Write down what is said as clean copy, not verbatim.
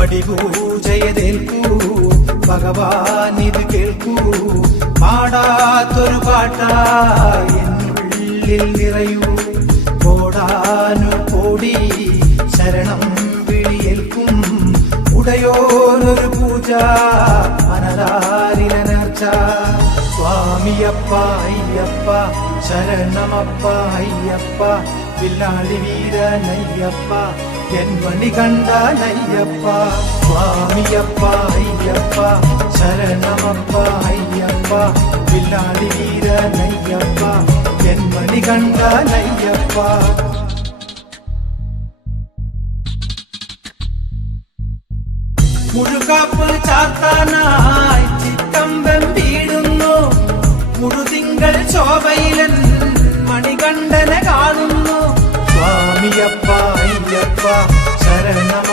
പടിപൂജയതേൽക്കൂ ഭഗവാനിത് കേൾക്കൂ. പാടാത്തൊരു പാട്ടായി എന്നുള്ളിൽ നിറയൂ. കോടാനു കോടി ശരണം വിളിയേൽക്കും. ഉടയോനൊരു പൂജ മനതാരിലനർച്ച. സ്വാമിയപ്പ അയ്യപ്പ ശരണമപ്പ അയ്യപ്പ വില്ലാളി വീരനയ്യപ്പ എൻ വഴി കണ്ടാനയ്യപ്പ. സ്വാമിയപ്പ അയ്യപ്പ ശരണമപ്പ അയ്യപ്പ വില്ലാളി വീരനയ്യപ്പ എൻ വഴി കണ്ടാനയ്യപ്പ. മുഴുകാപ്പ് ചാത്താനായി ചിത്തം വെമ്പിടുന്നു. മുഴുതിങ്കൾ ശോഭയിലൻ മണികണ്ഠനെ കാണുന്നു. സ്വാമിയപ്പ അയ്യപ്പ ശരണം